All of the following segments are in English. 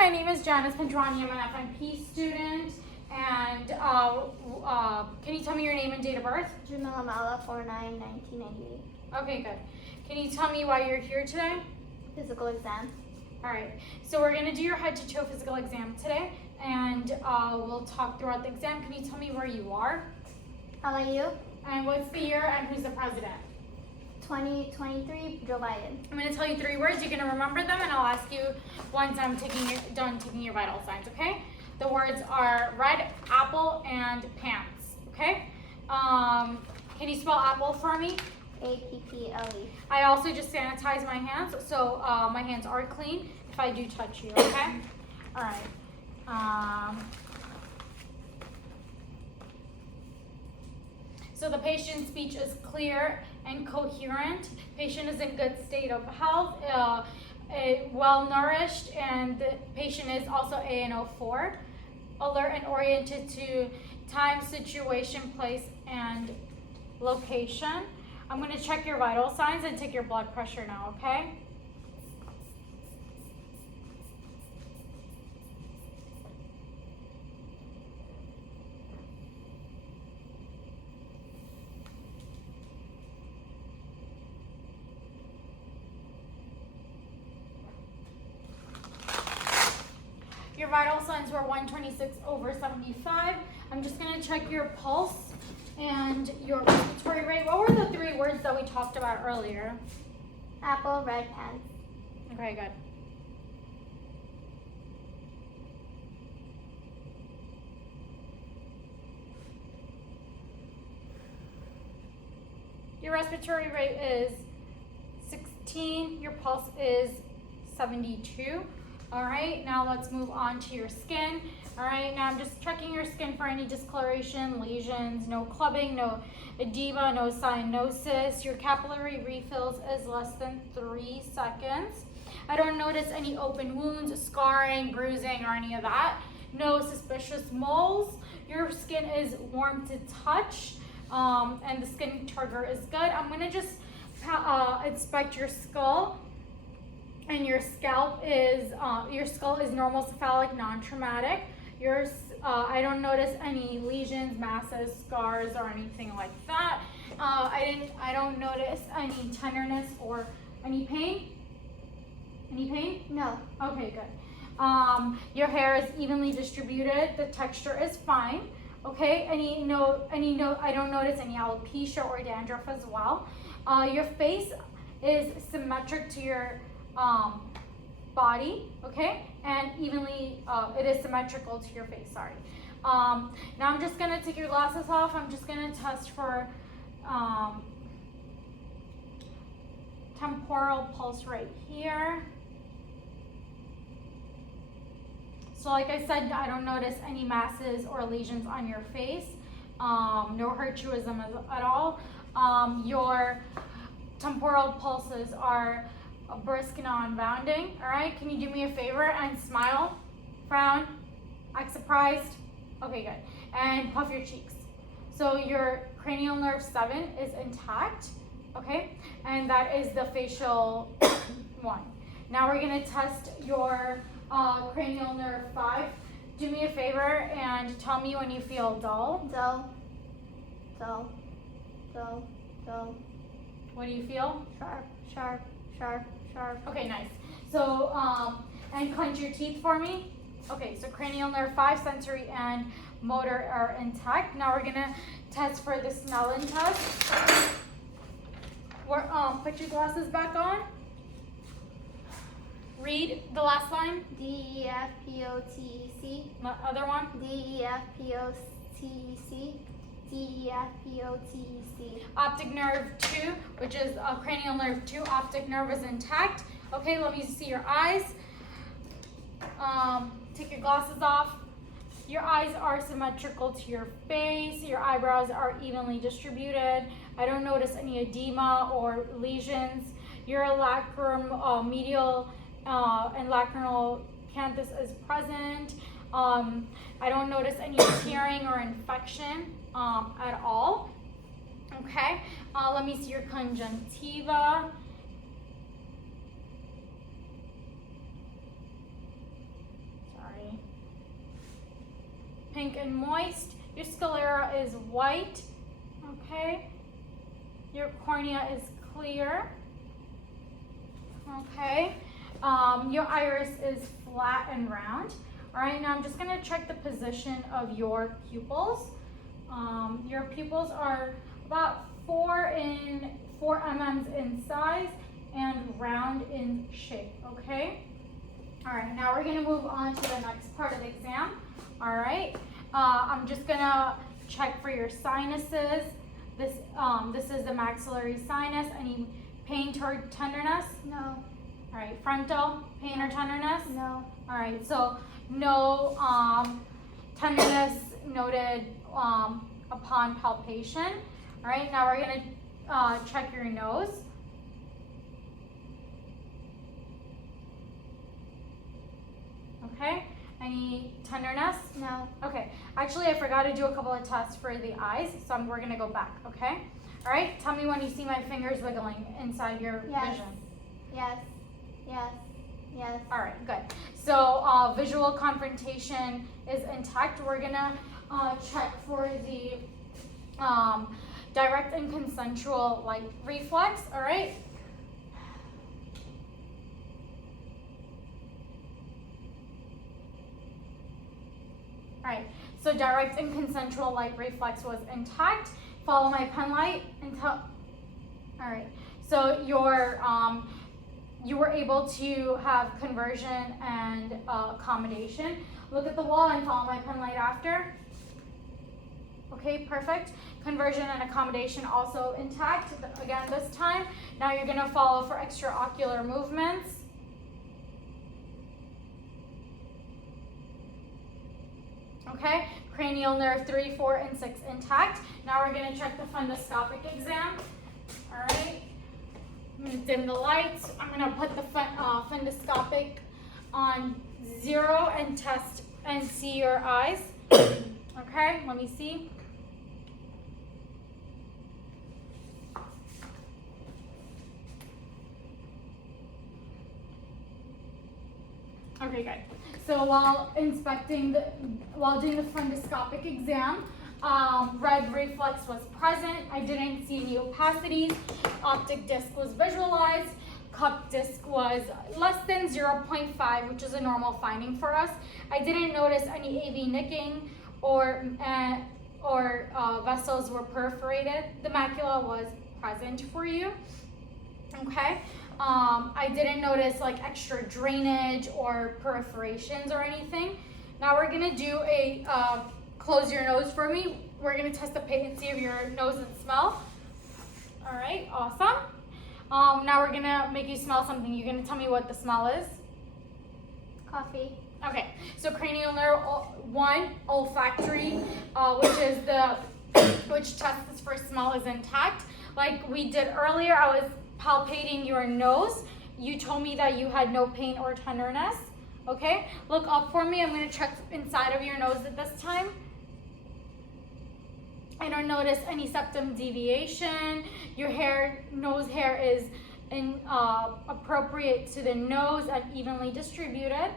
my name is Janice Pendrani. I'm an FNP student. And can you tell me your name and date of birth? Jamila Mala, 4/9/1998. Okay, good. Can you tell me why you're here today? Physical exam. All right. So we're going to do your head to toe physical exam today. And we'll talk throughout the exam. Can you tell me where you are? How about you? And what's the year and who's the president? 2023, Joe Biden. I'm going to tell you 3 words. You're going to remember them, and I'll ask you once I'm done taking your vital signs, okay? The words are red, apple, and pants, okay? Can you spell apple for me? APPLE. I also just sanitize my hands, so my hands are clean if I do touch you, okay? All right. So the patient's speech is clear and coherent. Patient is in good state of health, well nourished, and the patient is also ANO4, alert and oriented to time, situation, place, and location. I'm going to check your vital signs and take your blood pressure now, okay? Your vital signs were 126/75. I'm just going to check your pulse and your respiratory rate. What were the 3 words that we talked about earlier? Apple, red, pants. Okay, good. Your respiratory rate is 16. Your pulse is 72. All right, now let's move on to your skin. All right, now I'm just checking your skin for any discoloration, lesions, no clubbing, no edema, no cyanosis. Your capillary refills is less than 3 seconds. I don't notice any open wounds, scarring, bruising, or any of that. No suspicious moles. Your skin is warm to touch, and the skin turgor is good. I'm gonna just inspect your skull. And your scalp is, your skull is normal cephalic, non-traumatic. Yours, I don't notice any lesions, masses, scars, or anything like that. I don't notice any tenderness or any pain. Any pain? No. Okay, good. Your hair is evenly distributed. The texture is fine. Okay. I don't notice any alopecia or dandruff as well. Your face is symmetric to your body, okay, and evenly, it is symmetrical to your face, sorry. Now I'm just gonna take your glasses off. I'm just gonna test for temporal pulse right here. So like I said, I don't notice any masses or lesions on your face, no hirsutism at all. Your temporal pulses are brisk, non-bounding. All right, can you do me a favor and smile, frown, act surprised? Okay, good. And puff your cheeks. So your cranial nerve 7 is intact, okay? And that is the facial one. Now we're gonna test your cranial nerve 5. Do me a favor and tell me when you feel dull. Dull. Dull. Dull. Dull. What do you feel? Sharp. Sharp. Sharp. Sharp. Okay, nice. So, and clench your teeth for me. Okay, so cranial nerve 5, sensory and motor are intact. Now we're gonna test for the Snellen test. Put your glasses back on. Read the last line. DEFPOTEC. The other one. DEFPOTEC. DEFPOTEC. Optic nerve 2, which is cranial nerve 2. Optic nerve is intact. Okay, let me see your eyes. Take your glasses off. Your eyes are symmetrical to your face. Your eyebrows are evenly distributed. I don't notice any edema or lesions. Your medial and lacrimal canthus is present. I don't notice any tearing or infection at all. Okay, let me see your conjunctiva. pink and moist. Your sclera is white, okay? Your cornea is clear, okay? Your iris is flat and round. All right, now I'm just gonna check the position of your pupils. Your pupils are about 4 mm in size and round in shape, okay? All right, now we're gonna move on to the next part of the exam. All right, I'm just gonna check for your sinuses. This is the maxillary sinus. Any pain or tenderness? No. All right, frontal pain or tenderness? No. All right, so no tenderness noted upon palpation. All right, now we're gonna check your nose. Okay, any tenderness? No. Okay, actually I forgot to do a couple of tests for the eyes, so we're gonna go back, okay? All right, tell me when you see my fingers wiggling inside your Yes. vision. Yes. Yes. Yes. All right, good. So visual confrontation is intact. We're gonna check for the direct and consensual light reflex, all right? All right, so direct and consensual light reflex was intact. Follow my pen light until, all right. So you were able to have conversion and accommodation. Look at the wall and follow my pen light after. Okay, perfect. Conversion and accommodation also intact, again this time. Now you're gonna follow for extraocular movements. Okay, cranial nerve 3, 4, and 6 intact. Now we're gonna check the fundoscopic exam. All right, I'm gonna dim the lights. I'm gonna put the fundoscopic on 0 and test and see your eyes. Okay, let me see. Okay, good. So while doing the fundoscopic exam, red reflex was present. I didn't see any opacities. Optic disc was visualized. Cup disc was less than 0.5, which is a normal finding for us. I didn't notice any AV nicking or vessels were perforated. The macula was present for you. Okay. I didn't notice like extra drainage or perforations or anything. Now we're gonna do a close your nose for me. We're gonna test the patency of your nose and smell. All right, awesome. Now we're gonna make you smell something. You're gonna tell me what the smell is. Coffee. Okay, so cranial nerve 1, olfactory, which tests for smell is intact. Like we did earlier, I was palpating your nose. You told me that you had no pain or tenderness. Okay, look up for me. I'm gonna check inside of your nose at this time. I don't notice any septum deviation. Your nose hair is appropriate to the nose and evenly distributed.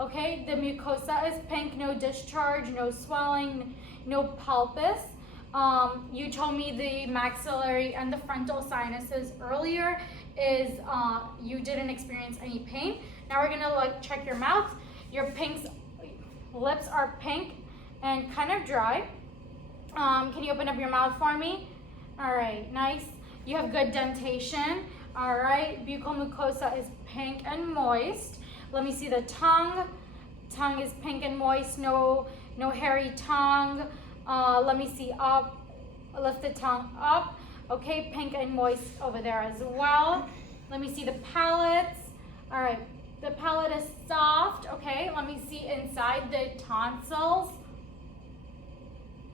Okay, the mucosa is pink, no discharge, no swelling, no pulpus. You told me the maxillary and the frontal sinuses earlier is you didn't experience any pain. Now we're gonna check your mouth. Your lips are pink and kind of dry. Can you open up your mouth for me? All right, nice. You have good dentation. All right, buccal mucosa is pink and moist. Let me see the tongue. Tongue is pink and moist, no hairy tongue. Let me see up, lift the tongue up. Okay, pink and moist over there as well. Let me see the palate. All right, the palate is soft. Okay, let me see inside the tonsils.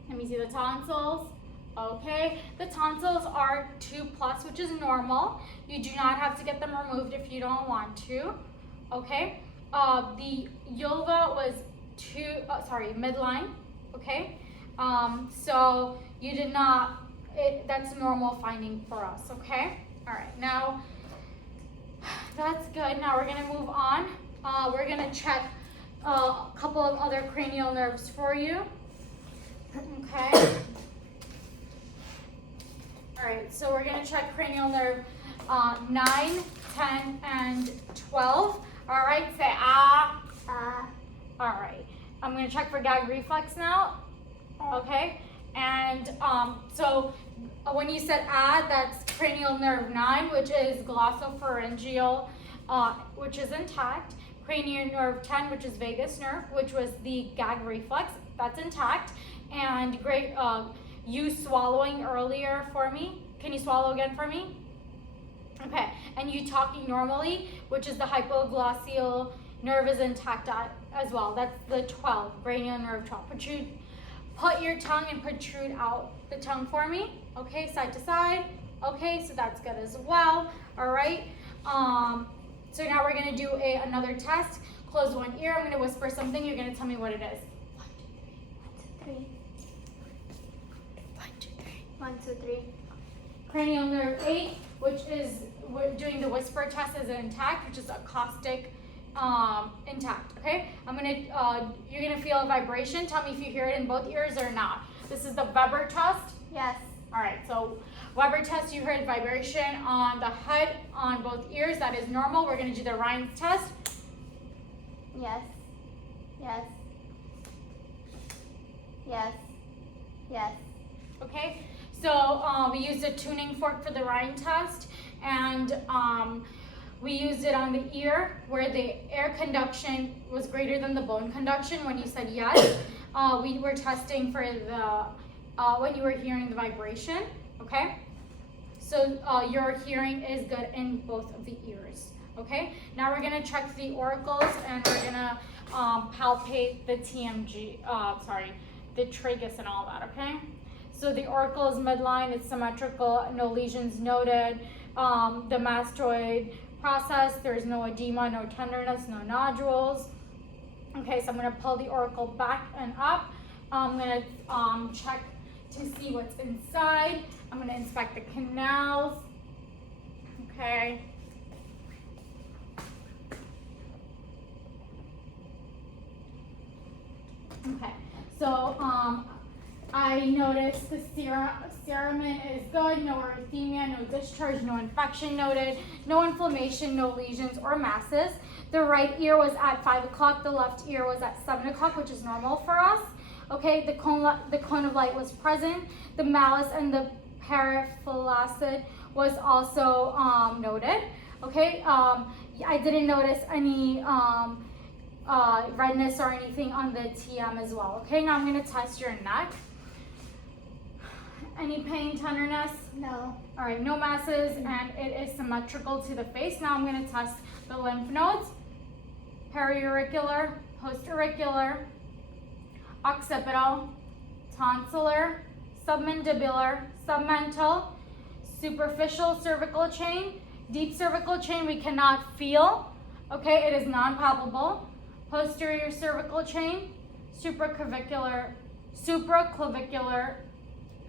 Let me see the tonsils. Okay, the tonsils are 2+, which is normal. You do not have to get them removed if you don't want to. Okay, the vulva was midline. Okay, so you did not. That's a normal finding for us. Okay, all right. Now that's good. Now we're gonna move on. We're gonna check a couple of other cranial nerves for you. Okay. All right, so we're gonna check cranial nerve 9, 10, and 12. All right, say ah. All right, I'm gonna check for gag reflex now. Okay, and so when you said ah, that's cranial nerve 9, which is glossopharyngeal, which is intact. Cranial nerve 10, which is vagus nerve, which was the gag reflex, that's intact. And great, you swallowing earlier for me. Can you swallow again for me? Okay, and you talking normally, which is the hypoglossal nerve is intact as well. That's the 12, cranial nerve 12. Put your tongue and protrude out the tongue for me. Okay, side to side. Okay, so that's good as well. All right. So now we're gonna do another test. Close one ear. I'm gonna whisper something. You're gonna tell me what it is. 1, 2, 3. 1, 2, 3. Cranial nerve 8, which is we're doing the whisper test, is intact, which is acoustic intact. Okay, you're gonna feel a vibration. Tell me if you hear it in both ears or not. This is the Weber test. Yes. All right, so Weber test, you heard vibration on the head on both ears. That is normal. We're gonna do the Rhines test. Yes. Yes. Yes. Yes. Okay, so we used a tuning fork for the Rhine test, and we used it on the ear where the air conduction was greater than the bone conduction. When you said yes, we were testing for the when you were hearing the vibration. Okay, so your hearing is good in both of the ears. Okay, now we're gonna check the auricles and we're gonna palpate the TMG. The tragus and all that. Okay, so the auricle is midline. It's symmetrical. No lesions noted. The mastoid process, there's no edema, no tenderness, no nodules. Okay, so I'm gonna pull the auricle back and up. I'm gonna check to see what's inside. I'm gonna inspect the canals. Okay. Okay, so I noticed the cerumen is good, no erythema, no discharge, no infection noted, no inflammation, no lesions or masses. The right ear was at 5 o'clock, the left ear was at 7 o'clock, which is normal for us. Okay, the cone of light was present. The malleus and the paraphyllacid was also noted. Okay, I didn't notice any redness or anything on the TM as well. Okay, now I'm gonna test your neck. Any pain, tenderness? No. All right, no masses, and it is symmetrical to the face. Now I'm gonna test the lymph nodes. Periauricular, postauricular, occipital, tonsillar, submandibular, submental, superficial cervical chain, deep cervical chain we cannot feel. Okay, it is non-palpable. Posterior cervical chain, supraclavicular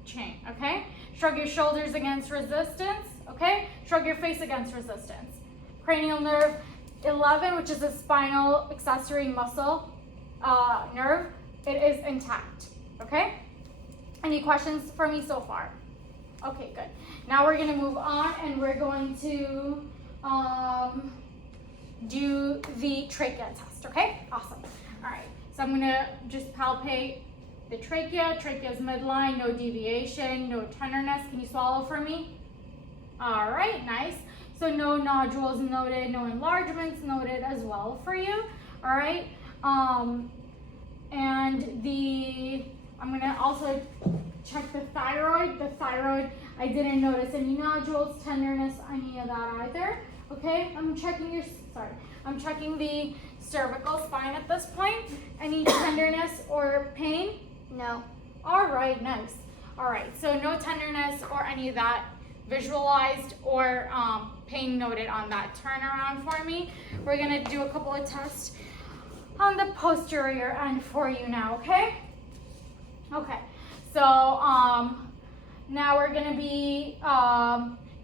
chain. Okay, shrug your shoulders against resistance. Okay, shrug your face against resistance. Cranial nerve 11, which is a spinal accessory muscle nerve, it is intact. Okay, any questions for me so far? Okay, good. Now we're going to move on and we're going to do the trachea test. Okay, awesome. All right, so I'm going to just palpate the trachea. Trachea is midline, no deviation, no tenderness. Can you swallow for me? All right, nice. So no nodules noted, no enlargements noted as well for you. All right, and I'm gonna also check the thyroid. The thyroid, I didn't notice any nodules, tenderness, any of that either. Okay, I'm checking the cervical spine at this point. Any tenderness or pain? No. All right, nice. All right, so no tenderness or any of that visualized or pain noted on that. Turn around for me. We're gonna do a couple of tests on the posterior end for you now, okay? Okay, so now we're gonna be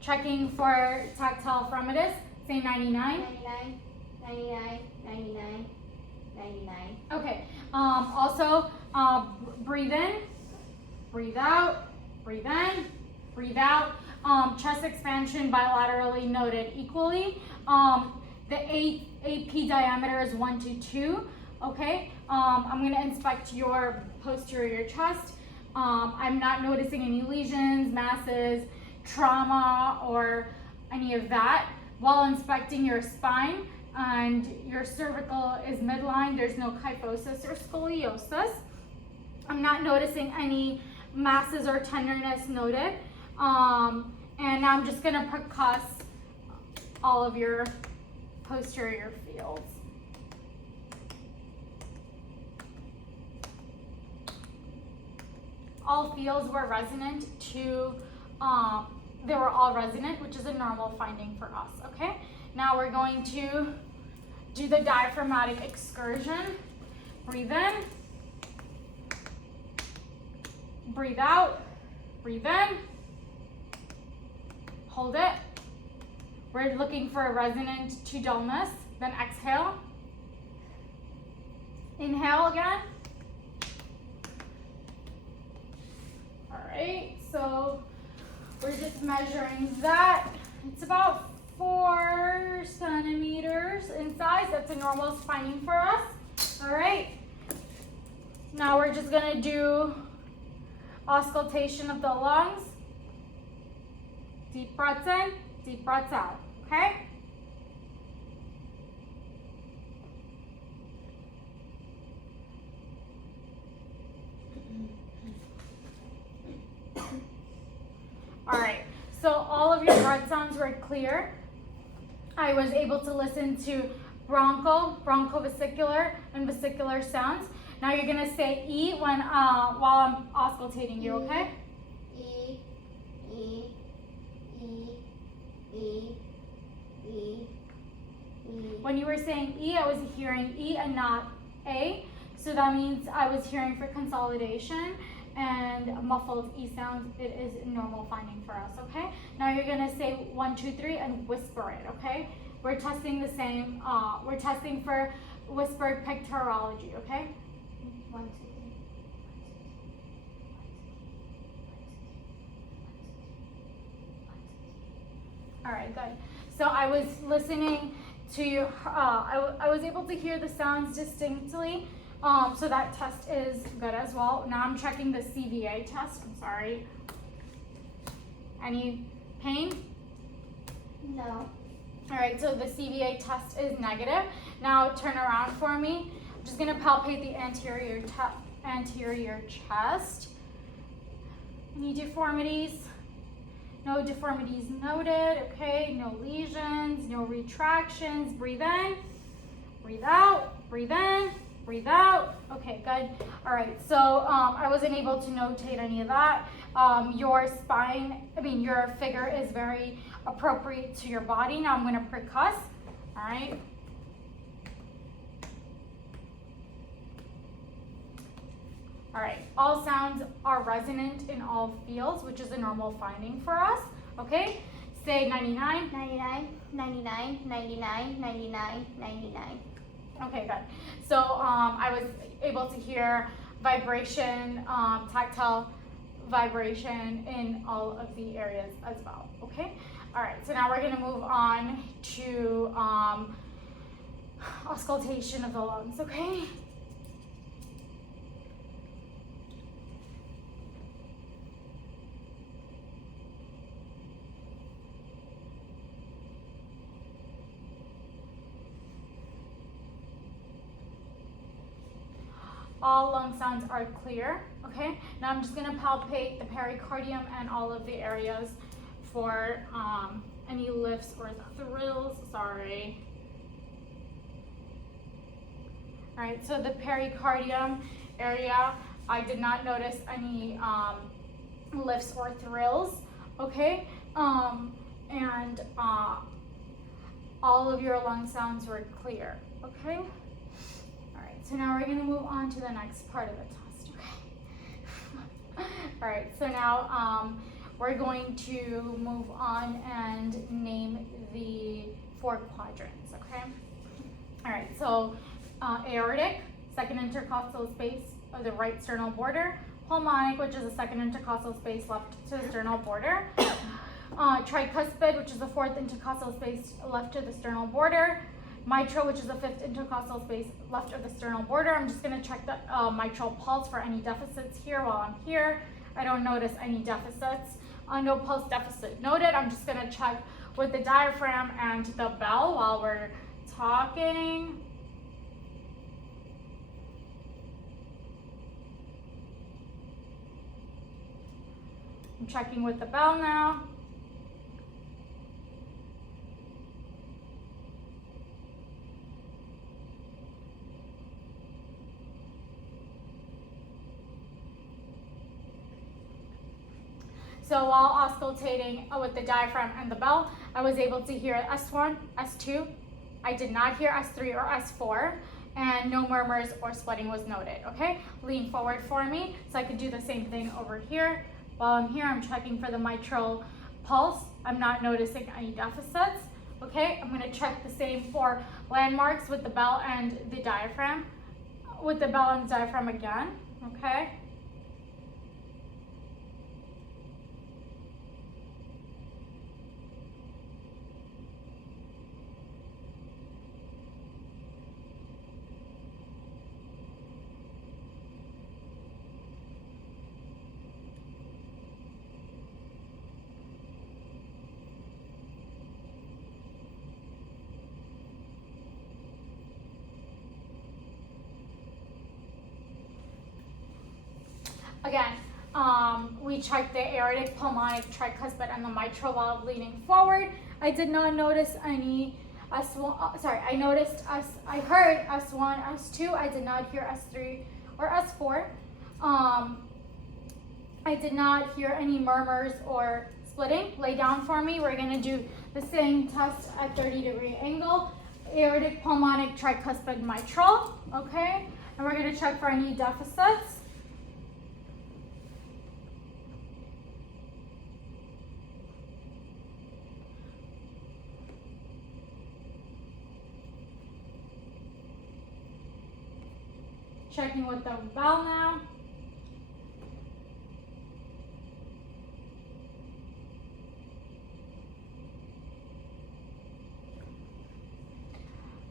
checking for tactile fremitus. Say 99. 99, 99, 99, 99. Okay, also breathe in breathe out, breathe in, breathe out. Chest expansion bilaterally noted equally. The AP diameter is 1 to 2, okay? I'm gonna inspect your posterior chest. I'm not noticing any lesions, masses, trauma, or any of that. While inspecting your spine, and your cervical is midline, there's no kyphosis or scoliosis. I'm not noticing any masses or tenderness noted. And now I'm just gonna percuss all of your posterior fields. All fields were resonant to, they were all resonant, which is a normal finding for us, okay? Now we're going to do the diaphragmatic excursion. Breathe in, breathe out, breathe in, hold it. We're looking for a resonant to dullness. Then exhale. Inhale again. All right, so we're just measuring that. It's about 4 centimeters in size. That's a normal finding for us. All right. Now we're just gonna do auscultation of the lungs. Deep breaths in, deep breaths out, okay? All right, so all of your breath sounds were clear. I was able to listen to bronchovesicular, and vesicular sounds. Now you're gonna say E when while I'm auscultating you, okay? E, E, E, E, E, E. When you were saying E, I was hearing E and not A. So that means I was hearing for consolidation and muffled E sounds. It is a normal finding for us, okay? Now you're gonna say 1, 2, 3 and whisper it, okay? We're testing the same, we're testing for whispered picturology, okay? 1, 2, 3. All right, good. So I was listening to you, I was able to hear the sounds distinctly. So that test is good as well. Now I'm checking the CVA test. I'm sorry. Any pain? No. All right, so the CVA test is negative. Now turn around for me. I'm just gonna palpate the anterior chest. Any deformities? No deformities noted, okay? No lesions, no retractions. Breathe in, breathe out, breathe in, breathe out. Okay, good. All right, so I wasn't able to notate any of that. Your spine, your figure is very appropriate to your body. Now I'm gonna percuss, all right? All right, all sounds are resonant in all fields, which is a normal finding for us, okay? Say 99. 99, 99, 99, 99, 99. Okay, good. So I was able to hear vibration, tactile vibration in all of the areas as well, okay? All right, so now we're gonna move on to auscultation of the lungs, okay? All lung sounds are clear, okay? Now I'm just gonna palpate the pericardium and all of the areas for any lifts or thrills, sorry. All right, so the pericardium area, I did not notice any lifts or thrills, okay? And all of your lung sounds were clear, okay? So now we're gonna move on to the next part of the test, okay? All right, so now we're going to move on and name the 4 quadrants, okay? All right, so aortic, second intercostal space of the right sternal border, pulmonic, which is the second intercostal space left to the sternal border. Tricuspid, which is the fourth intercostal space left to the sternal border. Mitral, which is the fifth intercostal space left of the sternal border. I'm just going to check the mitral pulse for any deficits here while I'm here. I don't notice any deficits. No pulse deficit noted. I'm just going to check with the diaphragm and the bell while we're talking. I'm checking with the bell now. So while auscultating with the diaphragm and the bell, I was able to hear S1, S2. I did not hear S3 or S4, and no murmurs or splitting was noted, okay? Lean forward for me so I could do the same thing over here. While I'm here, I'm checking for the mitral pulse. I'm not noticing any deficits, okay? I'm gonna check the same for landmarks with the bell and the diaphragm, with the bell and the diaphragm again, okay? Again, we checked the aortic, pulmonic, tricuspid, and the mitral valve leaning forward. I did not notice any S1, I heard S1, S2. I did not hear S3 or S4. I did not hear any murmurs or splitting. Lay down for me. We're gonna do the same test at 30-degree angle. Aortic, pulmonic, tricuspid, mitral, okay? And we're gonna check for any deficits. Checking with the bell now.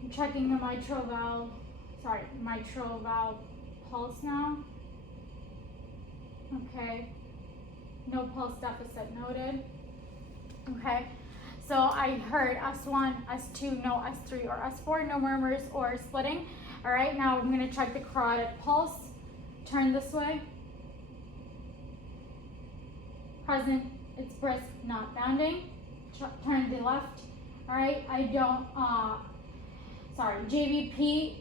I'm checking the mitral valve pulse now. Okay, no pulse deficit noted. Okay, so I heard S1, S2, no S3 or S4, no murmurs or splitting. All right, now I'm gonna check the carotid pulse. Turn this way. Present, it's brisk, not bounding. Turn the left. All right, I don't, JVD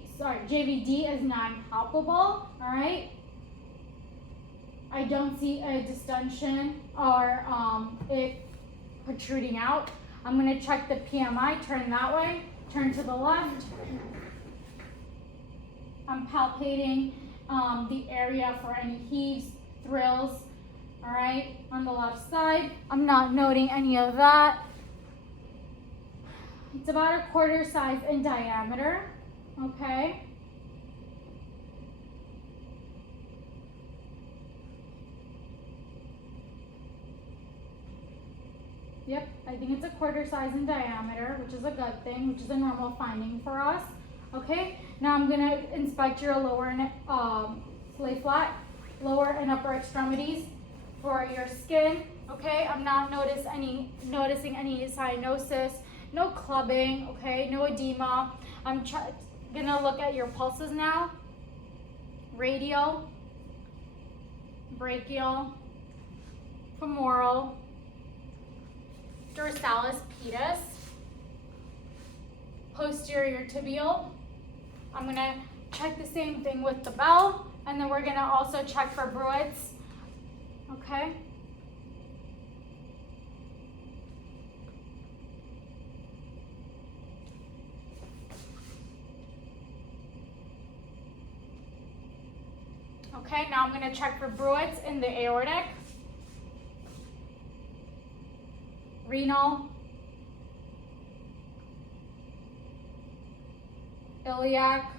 is non-palpable. All right. I don't see a distension or it protruding out. I'm gonna check the PMI, turn that way, turn to the left. I'm palpating the area for any heaves, thrills, all right, on the left side. I'm not noting any of that. It's about a quarter size in diameter, okay? Yep, I think it's a quarter size in diameter, which is a good thing, which is a normal finding for us. Okay, now I'm gonna inspect your lower and lay flat, lower and upper extremities for your skin. Okay, I'm not noticing any cyanosis, no clubbing. Okay, no edema. I'm gonna look at your pulses now. Radial, brachial, femoral, dorsalis pedis, posterior tibial. I'm gonna check the same thing with the bell, and then we're gonna also check for Bruit's, okay? Okay, now I'm gonna check for Bruit's in the aortic, renal, iliac,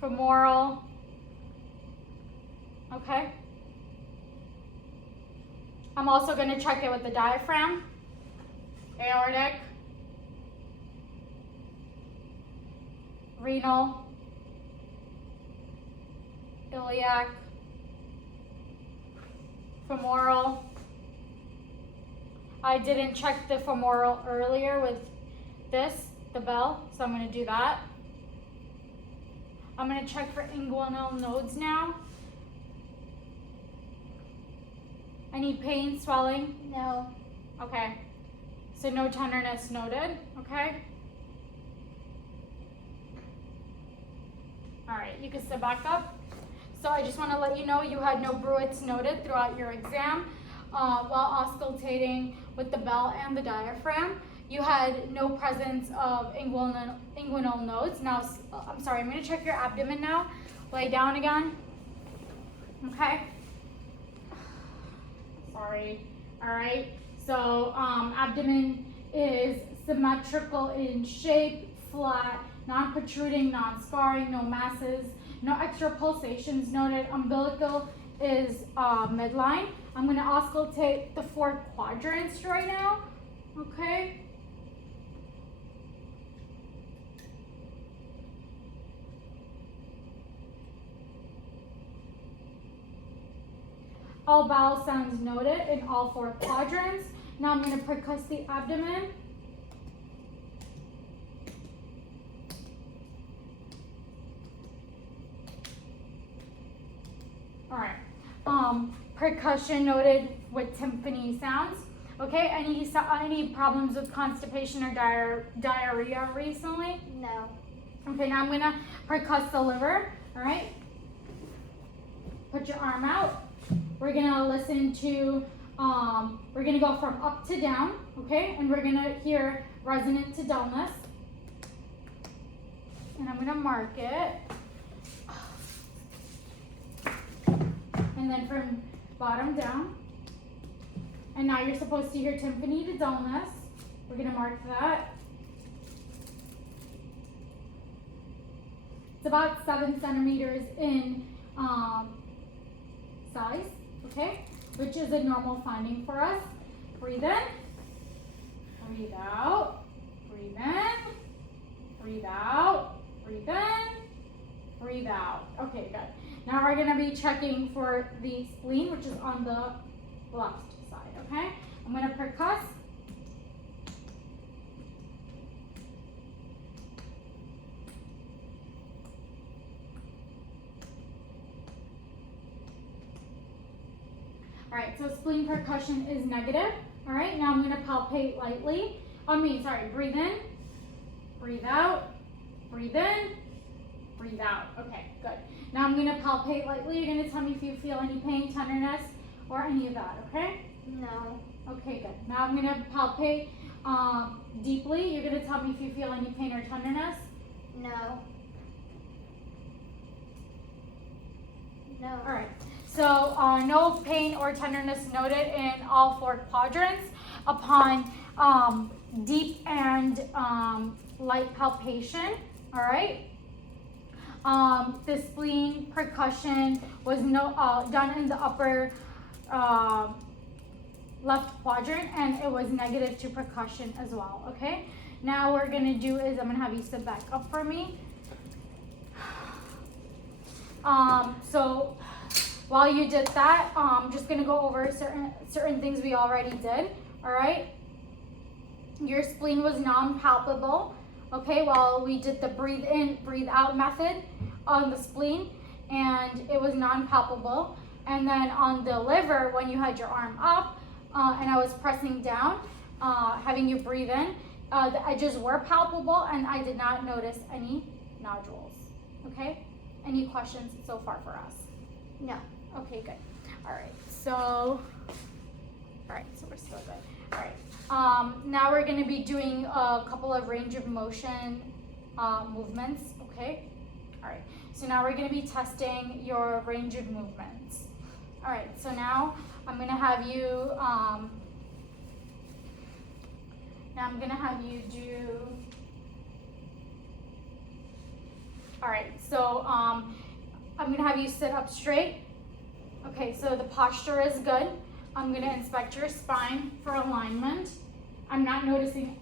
femoral, Okay. I'm also going to check it with the diaphragm, aortic, renal, iliac, femoral. I didn't check the femoral earlier with the bell, so I'm going to do that. I'm going to check for inguinal nodes now. Any pain, swelling? No. Okay. So no tenderness noted, okay? All right, you can sit back up. So I just want to let you know you had no bruits noted throughout your exam. While auscultating with the bell and the diaphragm, you had no presence of inguinal nodes. Now, I'm sorry, I'm going to check your abdomen now. Lay down again. Okay. Sorry. All right. So abdomen is symmetrical in shape, flat, non-protruding, non-scarring, no masses, no extra pulsations noted. Umbilical is midline. I'm going to auscultate the 4 quadrants right now. Okay. All bowel sounds noted in all 4 quadrants. Now I'm going to percuss the abdomen. All right. Percussion noted with tympany sounds. Okay. Any problems with constipation or diarrhea recently? No. Okay. Now I'm going to percuss the liver. All right. Put your arm out. We're gonna listen to, we're gonna go from up to down, okay? And we're gonna hear resonant to dullness. And I'm gonna mark it. And then from bottom down. And now you're supposed to hear timpani to dullness. We're gonna mark that. It's about 7 centimeters in size. Okay, which is a normal finding for us. Breathe in, breathe out, breathe in, breathe out, breathe in, breathe out. Okay, good. Now we're going to be checking for the spleen, which is on the left side, okay? I'm going to percuss. All right, so spleen percussion is negative. All right, now I'm going to palpate lightly. Breathe in, breathe out, breathe in, breathe out. Okay, good. Now I'm going to palpate lightly. You're going to tell me if you feel any pain, tenderness, or any of that, okay? No. Okay, good. Now I'm going to palpate deeply. You're going to tell me if you feel any pain or tenderness. No. No. All right. So no pain or tenderness noted in all 4 quadrants upon deep and light palpation. All right. The spleen percussion was done in the upper left quadrant, and it was negative to percussion as well. Okay. Now what we're gonna do is I'm gonna have you sit back up for me. So while you did that, I'm just gonna go over certain things we already did. All right. Your spleen was non-palpable. Okay, while we did the breathe in, breathe out method on the spleen, and it was non-palpable. And then on the liver, when you had your arm up and I was pressing down, having you breathe in, the edges were palpable, and I did not notice any nodules. Okay. Any questions so far for us? No. Okay, good. All right, so we're still good. All right, now we're going to be doing a couple of range of motion movements, okay? All right, so now we're going to be testing your range of movements. All right, so now I'm going to have you, do, all right, so I'm going to have you sit up straight. Okay, so the posture is good. I'm gonna inspect your spine for alignment. I'm not noticing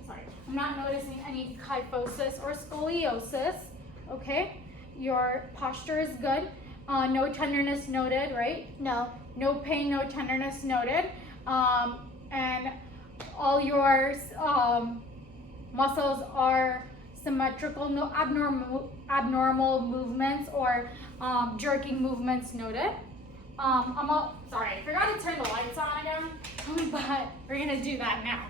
any kyphosis or scoliosis. Okay, your posture is good. No tenderness noted, right? No. No pain, no tenderness noted. And all your muscles are symmetrical, no abnormal movements or jerking movements noted. Sorry, I forgot to turn the lights on again, but we're gonna do that now.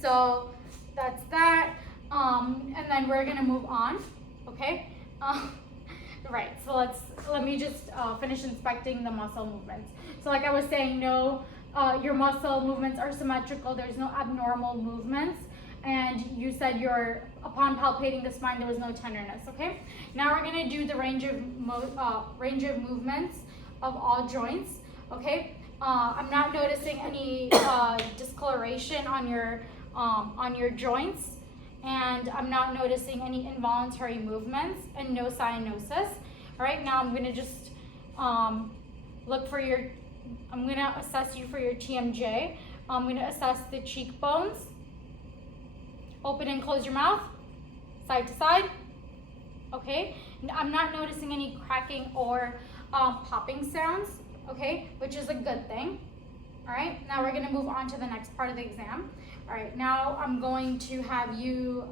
So that's that. And then we're gonna move on, okay? Right, so let me just finish inspecting the muscle movements. So like I was saying, no, your muscle movements are symmetrical, there's no abnormal movements. And you said upon palpating the spine, there was no tenderness, okay? Now we're gonna do the range of movements of all joints, okay? I'm not noticing any discoloration on your joints, and I'm not noticing any involuntary movements and no cyanosis. All right, now I'm gonna just I'm gonna assess you for your TMJ. I'm gonna assess the cheekbones. Open and close your mouth, side to side. Okay, I'm not noticing any cracking or popping sounds, okay, which is a good thing. All right, now we're gonna move on to the next part of the exam. All right, now I'm going to have you,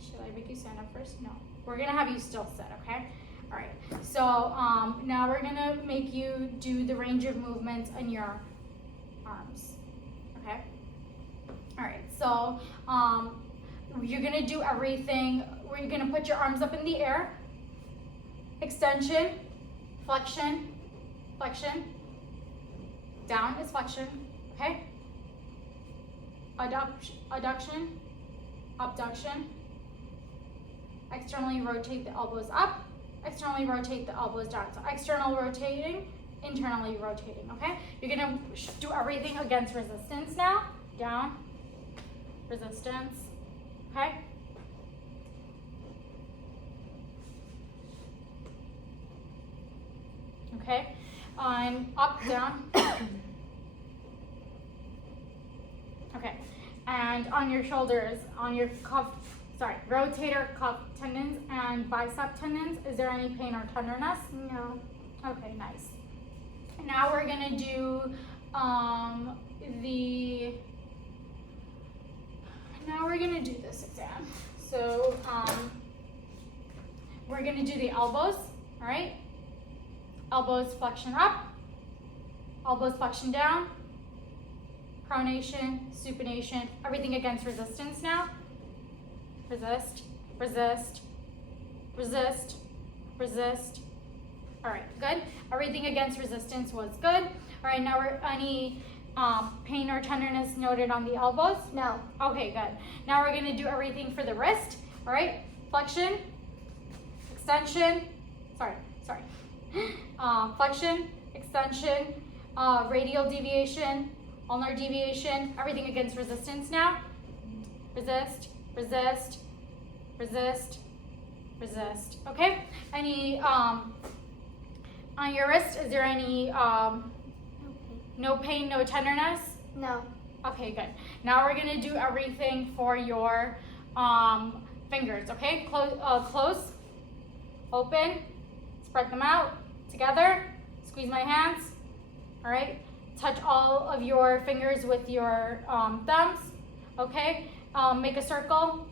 should I make you stand up first? No, we're gonna have you still sit, okay? All right, so now we're gonna make you do the range of movements in your arms, okay? All right, so you're gonna do everything. We're gonna put your arms up in the air, extension, flexion, flexion, down is flexion, okay? Adduction, abduction, externally rotate the elbows up, externally rotate the elbows down. So external rotating, internally rotating, okay? You're gonna do everything against resistance now, down, resistance, okay? Okay, up, down. Okay, and on your shoulders, on your rotator cuff tendons and bicep tendons, is there any pain or tenderness? No. Okay, nice. Now we're gonna do this exam. So we're gonna do the elbows, all right? Elbows flexion up, elbows flexion down, pronation, supination, everything against resistance now. Resist, resist, resist, resist. All right, good. Everything against resistance was good. All right, now any pain or tenderness noted on the elbows? No. Okay, good. Now we're gonna do everything for the wrist. All right, flexion, extension, flexion, extension, radial deviation, ulnar deviation, everything against resistance now. Resist, resist, resist, resist. Okay, any, on your wrist, is there any, no pain, no tenderness? No. Okay, good. Now we're gonna do everything for your fingers, okay? Close, open, spread them out together, squeeze my hands, all right? Touch all of your fingers with your thumbs, okay? Make a circle,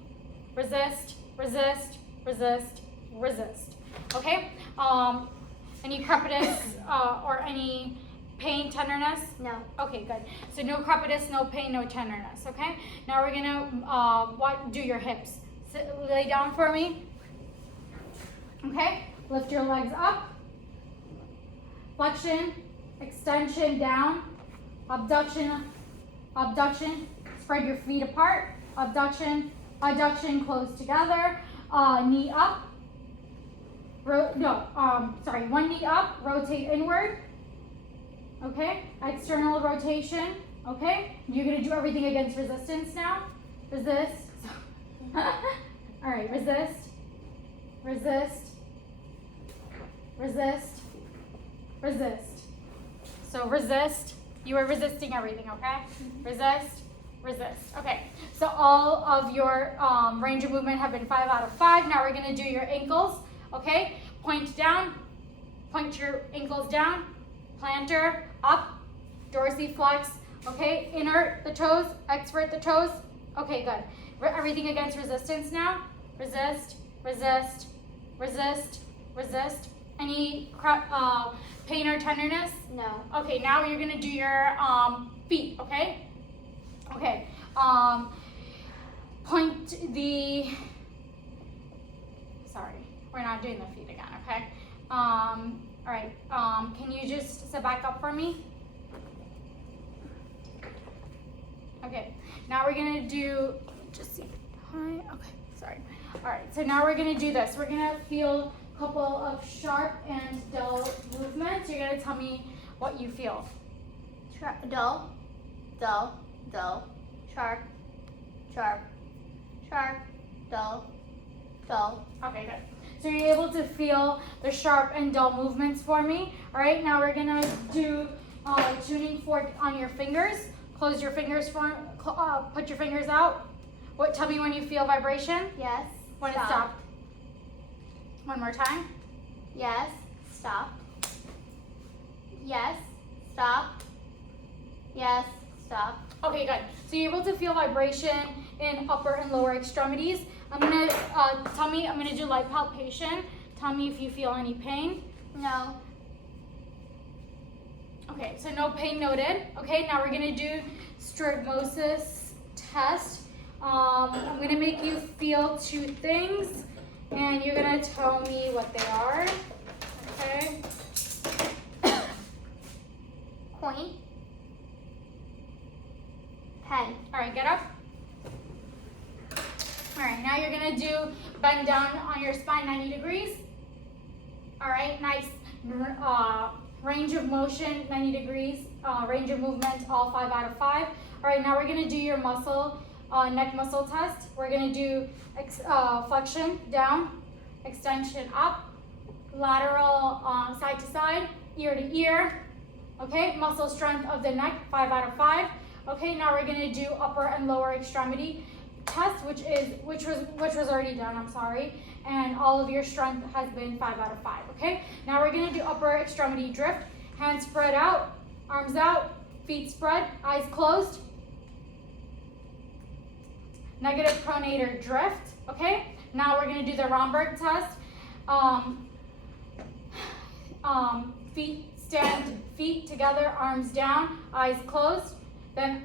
resist, resist, resist, resist, okay? Any crepitus or any pain, tenderness? No. Okay, good. So no crepitus, no pain, no tenderness, okay? Now we're gonna do your hips. Lay down for me, okay? Lift your legs up, flexion, extension down, abduction, abduction, spread your feet apart, abduction, adduction, close together, knee up, one knee up, rotate inward, okay, external rotation, okay, you're gonna do everything against resistance now, resist, all right, resist, resist, resist, resist. So resist, you were resisting everything, okay? Resist, resist. Okay, so all of your range of movement have been 5 out of 5. Now we're gonna do your ankles, okay? Point down, point your ankles down, plantar, up, dorsiflex, okay? Invert the toes, exvert the toes. Okay, good. Everything against resistance now. Resist, resist, resist, resist. Any pain or tenderness? No. Okay, now you're gonna do your feet, okay? Okay. Point the, sorry, we're not doing the feet again, okay? All right, can you just sit back up for me? Okay, now we're gonna do, just see, hi, okay, sorry. All right, so now we're gonna do this. We're gonna feel a couple of sharp and dull movements. You're gonna tell me what you feel. Dull, dull, dull, sharp, sharp, sharp, dull, dull. Okay, good. So you're able to feel the sharp and dull movements for me. All right, now we're gonna do tuning fork on your fingers. Close your fingers, put your fingers out. Tell me when you feel vibration. Yes. When it stopped. One more time. Yes. Stop. Yes. Stop. Yes. Stop. Okay, good. So you're able to feel vibration in upper and lower extremities. I'm gonna I'm gonna do light palpation. Tell me if you feel any pain. No. Okay, so no pain noted. Okay, now we're gonna do stromosis test. I'm gonna make you feel 2 things, and you're gonna tell me what they are. Okay. Point. Pen. All right, get up. All right, now you're gonna do bend down on your spine 90 degrees. All right, nice. Range of motion 90 degrees. Range of movement all 5 out of 5. All right, now we're gonna do your muscle, neck muscle test. We're gonna do flexion down, extension up, lateral side to side, ear to ear. Okay, muscle strength of the neck 5 out of 5. Okay, now we're gonna do upper and lower extremity test, which was already done. I'm sorry, and all of your strength has been 5 out of 5. Okay, now we're gonna do upper extremity drift. Hands spread out, arms out, feet spread, eyes closed. Negative pronator drift. Okay, now we're gonna do the Romberg test. Feet together, arms down, eyes closed, then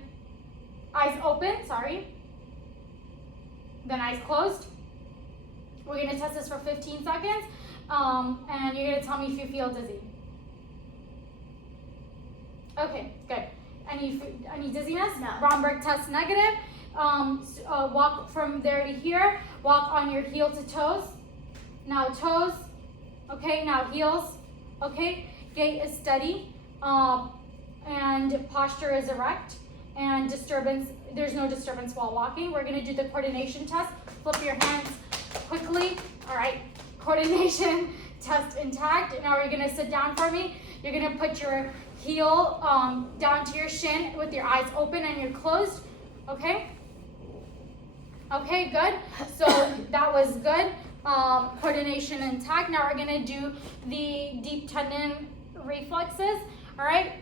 eyes open, then eyes closed. We're gonna test this for 15 seconds, and you're gonna tell me if you feel dizzy. Okay, good. Any dizziness? No. Romberg test negative. Walk from there to here. Walk on your heel to toes. Now toes. Okay, now heels. Okay, gait is steady. And posture is erect. And there's no disturbance while walking. We're gonna do the coordination test. Flip your hands quickly. All right, coordination test intact. Now you're gonna sit down for me. You're gonna put your heel down to your shin with your eyes open and you're closed. Okay? Okay, good. So that was good. Coordination intact. Now we're gonna do the deep tendon reflexes. All right?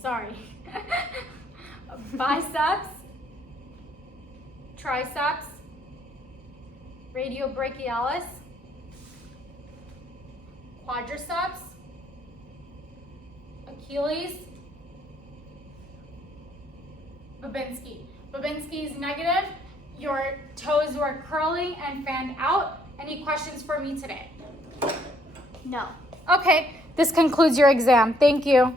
Sorry. Biceps, triceps, radiobrachialis, quadriceps, Achilles, Babinski. Babinski is negative. Your toes were curling and fanned out. Any questions for me today? No. Okay, this concludes your exam. Thank you.